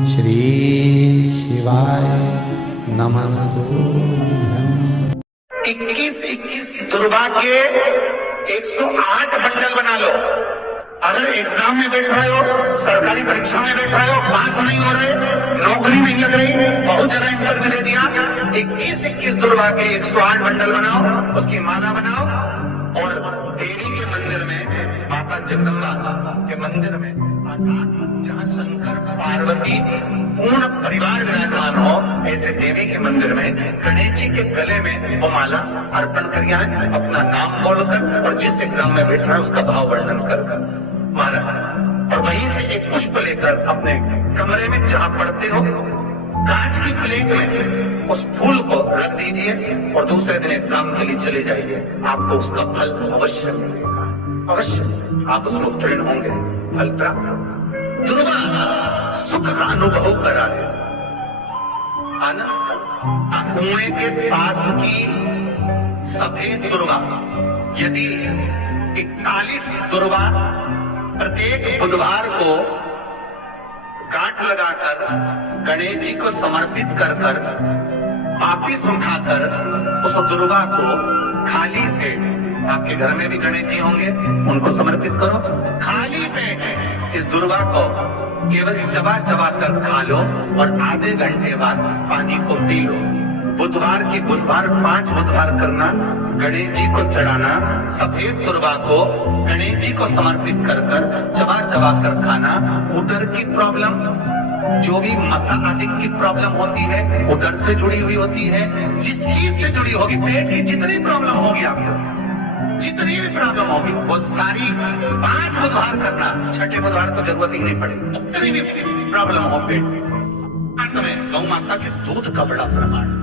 श्री शिवाय नमस्तुभ्यं। 21 दुर्गा के 108 बंडल बना लो। अगर एग्जाम में बैठ रहे हो, सरकारी परीक्षा में बैठ रहे हो, पास नहीं हो रहे, नौकरी नहीं लग रही, बहुत जगह इंटरव्यू दे दिया, 21 दुर्गा के 108 बंडल बनाओ, उसकी माला बनाओ और देवी के मंदिर में, माता जगदम्बा के मंदिर में, अर्थात जहाँ शंकर पार्वती पूर्ण परिवार विराजमान हो, ऐसे देवी के मंदिर में गणेश जी के गले में वो माला अर्पण करिए, अपना नाम बोलकर और जिस एग्जाम में बैठ रहा है उसका भाव वर्णन कर माला, और वहीं से एक पुष्प लेकर अपने कमरे में जहां पढ़ते हो कांच की प्लेट में उस फूल को रख दीजिए और दूसरे दिन एग्जाम के लिए चले जाइए। आपको उसका फल अवश्य मिलेगा, अवश्य आप उसमें उत्तीर्ण होंगे, फल प्राप्त होगा। दुर्गा सुख का अनुभव करा देता, आनंद। कुएं के पास की सफेद दुर्गा, यदि 41 दुर्गा प्रत्येक बुधवार को गांठ लगाकर गणेश जी को समर्पित कर वापिस उठाकर उस दुर्गा को खाली पेट, आपके घर में भी गणेश जी होंगे, उनको समर्पित करो, खाली पेट इस दुर्गा को केवल चबा चबा कर खा लो और आधे घंटे बाद पानी को पी लो। बुधवार की बुधवार 5 बुधवार करना, गणेश जी को चढ़ाना, सफेद दुर्गा को गणेश जी को समर्पित कर चबा चबा कर खाना। उदर की प्रॉब्लम, जो भी मसालादिक की प्रॉब्लम होती है, उदर से जुड़ी हुई होती है, जिस चीज से जुड़ी होगी, पेट की जितनी प्रॉब्लम होगी आपको, जितनी भी प्रॉब्लम होगी वो सारी 5 बुधवार करना, छठे बुधवार को जरूरत ही नहीं पड़ेगी। जितनी भी प्रॉब्लम हो पेट से, में गौ माता के दूध का बड़ा प्रमाण,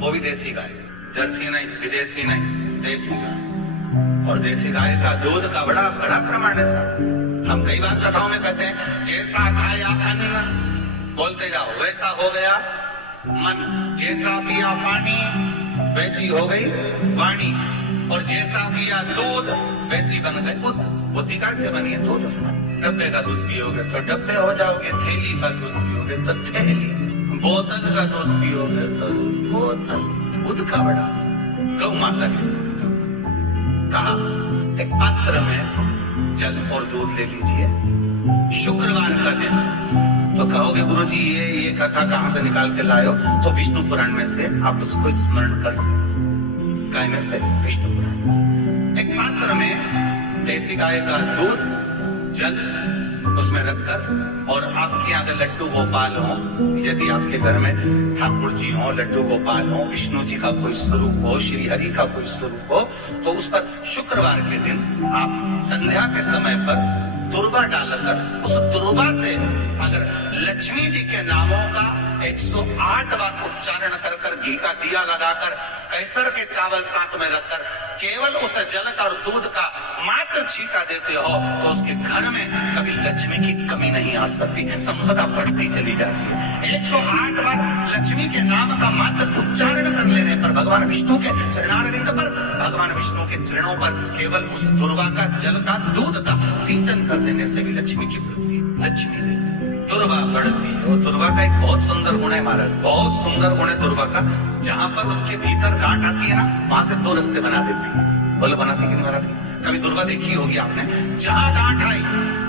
वो भी देसी गाय, जर्सी नहीं, विदेशी नहीं, देसी गाय, और देसी गाय का दूध का बड़ा बड़ा प्रमाण है साहब। हम कई बार कथाओं में कहते हैं, जैसा खाया अन्न, बोलते जाओ, वैसा हो गया मन, जैसा पिया पानी वैसी हो गई वाणी, और जैसा पिया दूध वैसी बन गई बुद्ध। बुद्धि कैसे बनी है? दूध से। डब्बे का दूध पियोगे तो डब्बे हो जाओगे, थैली का दूध पियोगे तो थैली, बोतल का दूध पियोगे तो बोतल। दूध का बड़ा, गौ माता के दूध का। कहा एक पात्र में जल और दूध ले लीजिए, शुक्रवार का दिन, तो कहोगे गुरुजी ये कथा कहां से निकाल के लाए हो? तो विष्णु पुराण में से आप उसको स्मरण कर सकते, गाय में से, विष्णु पुराण में से। एक पात्र में देसी गाय का दूध, जल उसमें रखकर, और आपके यहाँ अगर लड्डू गोपाल हो, यदि आपके घर में ठाकुर जी हो, लड्डू गोपाल हो, विष्णु जी का कोई स्वरूप हो, श्री हरि का कोई स्वरूप हो, तो उस पर शुक्रवार के दिन आप संध्या के समय पर दुर्गा डालकर उस दुर्गा से अगर लक्ष्मी जी के नामों का 108 बार उच्चारण कर घी का दिया लगाकर कैसर के चावल साथ में रखकर केवल उस जल का और दूध का मात्र छींटा देते हो, तो उसके घर में कभी लक्ष्मी की कमी नहीं आ सकती, संपदा बढ़ती चली जाती है। 108 बार लक्ष्मी के नाम का मात्र उच्चारण कर लेने पर, भगवान विष्णु के चरणारविंद पर, भगवान विष्णु के चरणों पर केवल उस दुर्गा का जल का दूध का सिंचन कर देने से भी लक्ष्मी की वृद्धि, लक्ष्मी देती। दुर्गा बढ़ती है। दुर्गा का एक बहुत सुंदर गुण है महाराज, बहुत सुंदर गुण है दुर्गा का। जहां पर उसके भीतर गांठ आती है ना, वहां से 2 रास्ते बना देती है। बोले बनाती कि नहीं बनाती? कभी दुर्गा देखी होगी आपने, जहां गांठ आई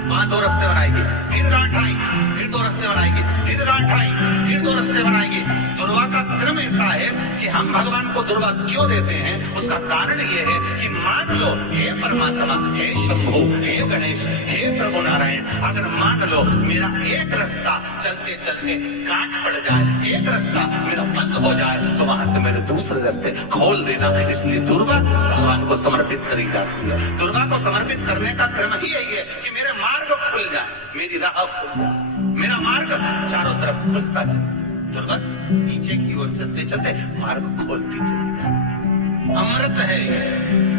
वहां 2 रास्ते बनाएगी, फिर गांठ आई फिर 2 रास्ते बनाएगी, फिर गांठ आई फिर 2 रास्ते बनाएगी। दुर्गा का क्रम ऐसा है कि हम भगवान को दुर्गा क्यों देते हैं, उसका कारण ये है कि मान लो हे परमात्मा, हे शंभु, हे गणेश, हे प्रभु नारायण, अगर मान लो मेरा एक रास्ता चलते चलते गांठ पड़ जाए, एक रास्ता मेरा बंद हो जाए, तो वहां से मेरे दूसरे रास्ते खोल देना। इसलिए दुर्गा भगवान को समर्पित करी जाती है। दुर्गा को समर्पित करने का क्रम ही यही है कि मेरे मार्ग खुल जाए, मेरी राह खुल जाए, मेरा मार्ग चारों तरफ खुलता चले। दुर्गा नीचे की ओर चलते चलते मार्ग खोलती चली जाती। अमृत है ये,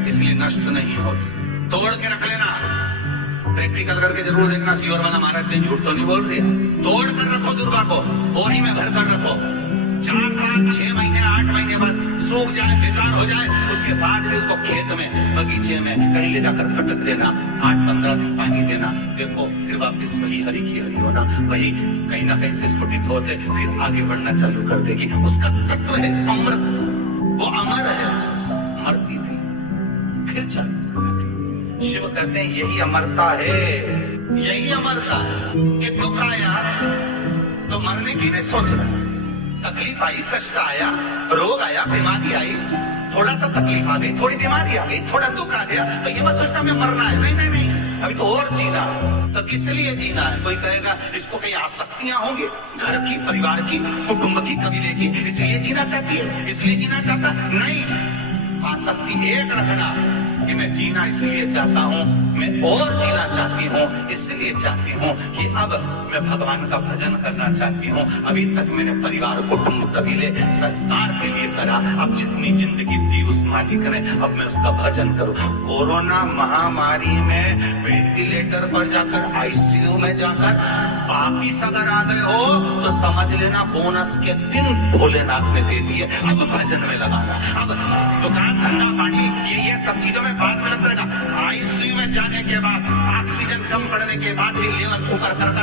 इसलिए नष्ट नहीं होती। तोड़ के रख लेना, प्रैक्टिकल करके जरूर देखना, सीओर वाला महाराज ने झूठ तो नहीं बोल रही है। तोड़ कर रखो दुर्गा को, बोरी में भर कर रखो, 4 साल 6 महीने 8 महीने बाद सूख जाए, बेकार हो जाए, उसके बाद भी उसको खेत में, बगीचे में कहीं ले जाकर पटक देना, 8-15 दिन पानी देना, देखो फिर वापस वही हरी की हरी होना, वही कहीं ना कहीं से स्फुटित होते फिर आगे बढ़ना चालू कर देगी। उसका तत्व है अमृत, वो अमर है, मरती नहीं, फिर चालू कर देती। शिव कहते हैं यही अमरता है, यही अमरता है कि दुख आया तो मरने की नहीं सोच रहा, तकलीफ आई, कष्ट आया, रोग आया, बीमारी आई, थोड़ा सा तकलीफ आ गई, थोड़ी बीमारी आ गई, थोड़ा दुख आ गया तो ये मत सोचना मैं मरना है, नहीं नहीं नहीं, अभी तो और जीना है। तो किस लिए जीना है? कोई कहेगा इसको कई आसक्तियां होंगी, घर की, परिवार की, कुटुंब की, कबीले की, इसलिए जीना चाहती है, इसलिए जीना चाहता नहीं। आसक्ति एक रखना कि मैं जीना इसलिए चाहता हूँ, मैं और जीना चाहती हूँ, इसलिए चाहती हूँ कि अब मैं भगवान का भजन करना चाहती हूँ। अभी तक मैंने परिवार, कुटुंब, कबीले, संसार के लिए करा, अब जितनी जिंदगी दी उस मालिक ने, अब मैं उसका भजन करूँ। कोरोना महामारी में वेंटिलेटर पर जाकर, आईसीयू में जाकर वापिस अगर आ गए हो तो समझ लेना बोनस के दिन भोलेनाथ ने दे दिए, अब भजन में लगाना। अब दुकान, धंधा पानी, ये सब चीजों में बाद में लगता रहेगा। आईसीयू में जाने के बाद, ऑक्सीजन कम पड़ने के बाद भी लेवल ऊपर कर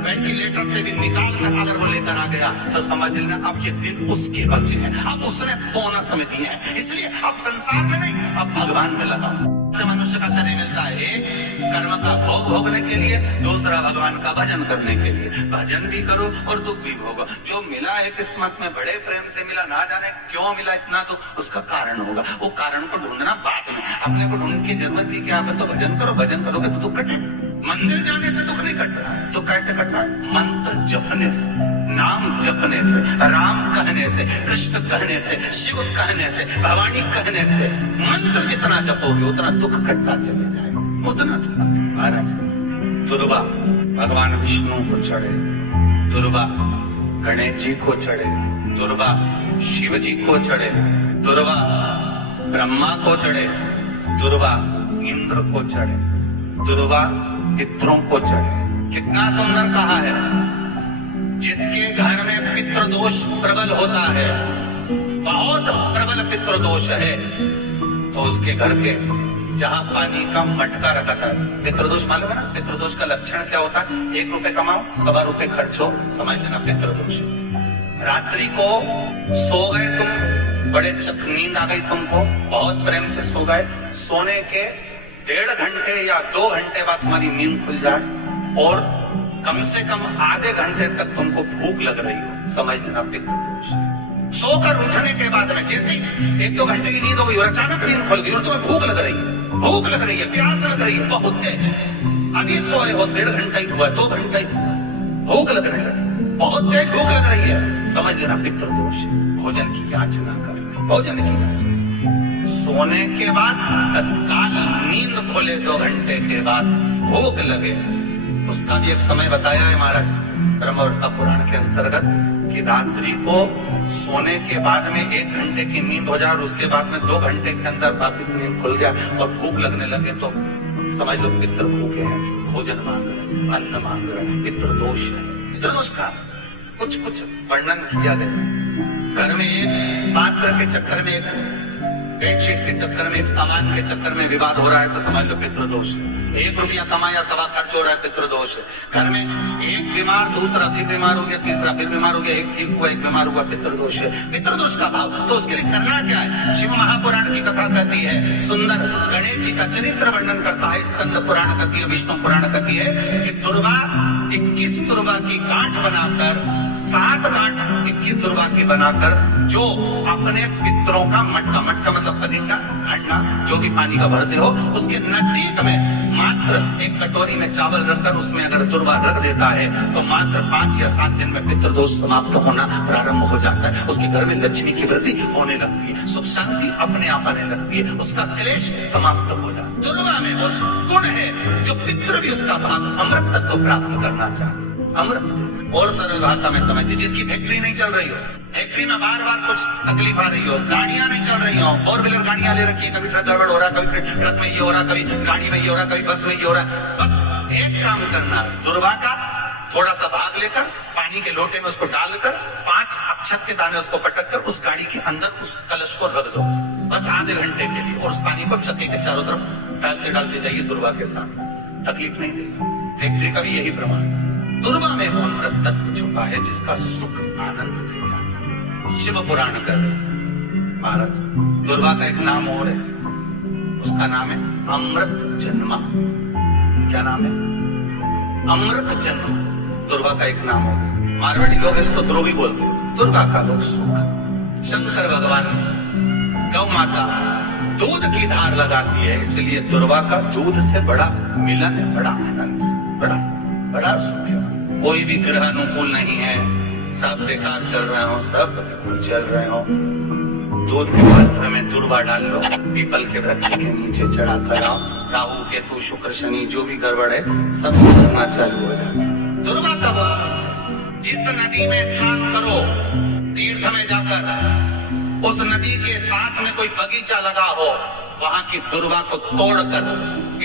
वेंटिलेटर से भी निकाल कर अगर वो लेकर आ गया तो समझ लेना अब ये दिन उसके बचे हैं, अब उसने बोनस में दिए हैं। इसलिए अब संसार में नहीं, अब भगवान में लगाओ। मनुष्य का शरीर मिलता है, एक कर्म का भोग भोगने के लिए, दूसरा भगवान का भजन करने के लिए। भजन भी करो और दुख भी भोगो। जो मिला है किस्मत में, बड़े प्रेम से मिला, ना जाने क्यों मिला इतना, तो उसका कारण होगा, वो कारण को ढूंढना बाद में। अपने को ढूंढ की जरूरत भी क्या है, तो भजन करो, भजन करोगे तो दुख कटेगा। मंदिर जाने से दुख नहीं कट रहा है, तो कैसे कट रहा है? मंत्र जपने से, नाम जपने से, राम कहने से, कृष्ण कहने से, शिव कहने से, भवानी कहने से। मंत्र जितना जपोगे उतना दुख कटता चले जाएगा, उतना महाराज। दुर्वा भगवान विष्णु को चढ़े, दुर्वा गणेश जी को चढ़े, दुर्वा शिव जी को चढ़े, दुर्वा ब्रह्मा को चढ़े, दुर्वा इंद्र को चढ़े, दुर्वा पितरों को चढ़े। कितना सुंदर कहा है, जिसके घर में पितृदोष प्रबल होता है, बहुत प्रबल पितृदोष है, तो उसके घर के जहां पानी का मटका रखा था, पितृदोष मालूम है ना? पितृदोष का लक्षण क्या होता है? 1 रुपए कमाओ, 1.25 रुपए खर्च हो, समझ लेना पितृदोष। रात्रि को सो गए तुम, बड़े नींद आ गई तुमको, बहुत प्रेम से सो गए, सोने के 1.5 घंटे या 2 घंटे बाद तुम्हारी नींद खुल जाए और कम से कम आधे घंटे तक तुमको भूख लग रही हो, समझ लेना पितृदोष। सोकर उठने के बाद में जैसे 1-2 घंटे की नींद हो गई और अचानक नींद खुल गई और तुम्हें भूख लग रही है, भूख लग रही है, प्यास लग रही है बहुत तेज, अभी सोए हो, 1.5 घंटा ही हुआ, 2 घंटे ही, भूख लगने लगी, बहुत तेज भूख लग रही है, समझ लेना पितृदोष। भोजन की याचना कर रहे, भोजन की याचना। सोने के बाद तत्काल नींद खुले 2 घंटे के बाद भूख लगे, उसका भी एक समय बताया है महाराज ब्रह्मवर्ता पुराण के अंतर्गत कि रात्रि को सोने के बाद में 1 घंटे की नींद हो जाए और उसके बाद में 2 घंटे के अंदर वापिस नींद खुल जाए और भूख लगने लगे तो समझ लो पितृ भूखे हैं, भोजन मांग रहे, अन्न मांग रहे, पितृदोष है। पितृदोष का कुछ कुछ वर्णन किया गया है। घर में एक पात्र के चक्कर में, एक बेडशीट के चक्कर में, एक सामान के चक्कर में विवाद हो रहा है तो समझ लो पितृदोष है। 1 रुपया कमाया, 1.25 खर्च हो रहा है, पितृदोष है। घर में एक बीमार, दूसरा फिर बीमार हो गया, तीसरा फिर बीमार हो गया, एक ठीक हुआ, एक बीमार हुआ, पितृदोष है। पितृदोष का भाव, तो उसके लिए करना क्या है? शिव महापुराण की कथा कहती है, सुंदर गणेश जी का चरित्र वर्णन करता है, स्कंद पुराण कहती है, विष्णु पुराण कहती है कि दुर्वा 21 दुर्वा की गांठ बनाकर, 7 गांठ 21 दुर्वा की बनाकर जो अपने पितरों का मटका, मटका मतलब पनिंडा, हंडा, जो भी पानी का भरते हो, उसके नजदीक में मात्र एक कटोरी में चावल रखकर उसमें अगर दुर्वा रख देता है तो मात्र 5 या 7 दिन में पितृदोष समाप्त होना प्रारंभ हो जाता है। उसके घर में लक्ष्मी की वृद्धि होने लगती है, सुख शांति अपने आप आने लगती है, उसका क्लेश समाप्त हो जाता है। दुर्वा में वो गुण है जो पितृ भी उसका भाग अमृत तत्व प्राप्त करना चाहते, अमृत देना। और सरल भाषा में समझिए, जिसकी फैक्ट्री नहीं चल रही हो, फैक्ट्री में बार बार कुछ तकलीफ आ रही हो, गाड़ियां नहीं चल रही हो, 4 व्हीलर गाड़ियां ले रखी है, कभी ट्रक गड़बड़ हो रहा, कभी ट्रक में ये हो रहा, कभी गाड़ी में ये हो रहा, कभी बस में ये हो रहा, बस एक काम करना, दुर्वा का थोड़ा सा भाग लेकर पानी के लोटे में उसको डालकर 5 अक्षत के दाने उसको पटक कर उस गाड़ी के अंदर उस कलश को रख दो, बस आधे घंटे के लिए, और उस पानी को चक्के के चारों तरफ डालते डालते जाइए दुर्वा के साथ, तकलीफ नहीं देगा। फैक्ट्री का भी यही प्रमाण है। दुर्वा में वो अमृत तत्व छुपा है जिसका सुख आनंद दे जाता। शिव पुराण कर रहे हैं महाराज, दुर्वा का एक नाम और है, उसका नाम है अमृत जन्मा। क्या नाम है? अमृत जन्म। दुर्वा का एक नाम और है। मारवाड़ी लोग इसको द्रोवी बोलते हैं, दुर्गा का लोग सुख। शंकर भगवान गौ माता दूध की धार लगाती है, इसलिए दुर्वा का दूध से बड़ा मिलन है, बड़ा आनंद है, बड़ा सुख है। कोई भी ग्रह अनुकूल नहीं है, सब बेकार चल रहे हो, सब प्रतिकूल चल रहे हो, दूध के पात्र में दुर्वा डाल लो, पीपल के वृक्ष के नीचे चढ़ा कर आओ, राहु केतु शुक्र शनि जो भी गड़बड़ है सब सुधरना चालू हो जाए। दुर्वा का वो जिस नदी में स्नान करो तीर्थ में जाकर, उस नदी के पास में कोई बगीचा लगा हो, वहां की दुर्वा को तोड़कर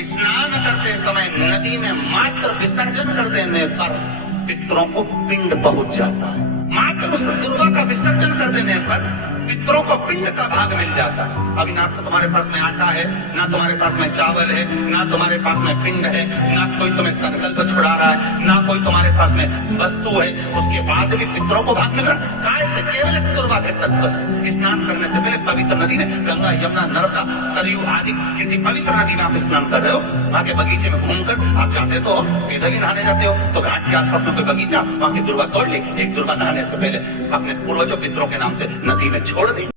स्नान करते समय नदी में मात्र विसर्जन कर देने पर पितरों को पिंड पहुंच जाता है। मात्र उस दुर्वा का विसर्जन कर देने पर पितरों को पिंड का भाग मिल जाता है। अभी ना तो तुम्हारे पास में आटा है, ना तुम्हारे पास में चावल है, ना तुम्हारे पास में पिंड है, ना कोई तुम्हें संकल्प छुड़ा रहा है, ना कोई तुम्हारे पास में वस्तु है, उसके बाद भी पितरों को भाग मिल रहा। काय से? केवल एक दुर्वा के तत्व से। स्नान करने से पहले पवित्र नदी में, गंगा यमुना नर्मदा सरयू आदि किसी पवित्र नदी में आप स्नान कर रहे हो, वहां के बगीचे में घूमकर आप जाते तो पैदल ही नहाने जाते हो, तो घाट के आसपास में कोई बगीचा, वहां की दुर्वा तोड़ ली, एक दुर्वा नहाने से पहले अपने पूर्वजों पितरों के नाम से नदी में छोड़ दी।